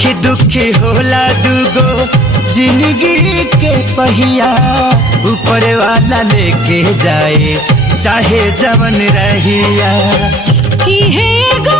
सुखी दुखी होला दुगो जिंदगी के पहिया ऊपर वाला लेके जाए चाहे जवन रहिया। इहे एगो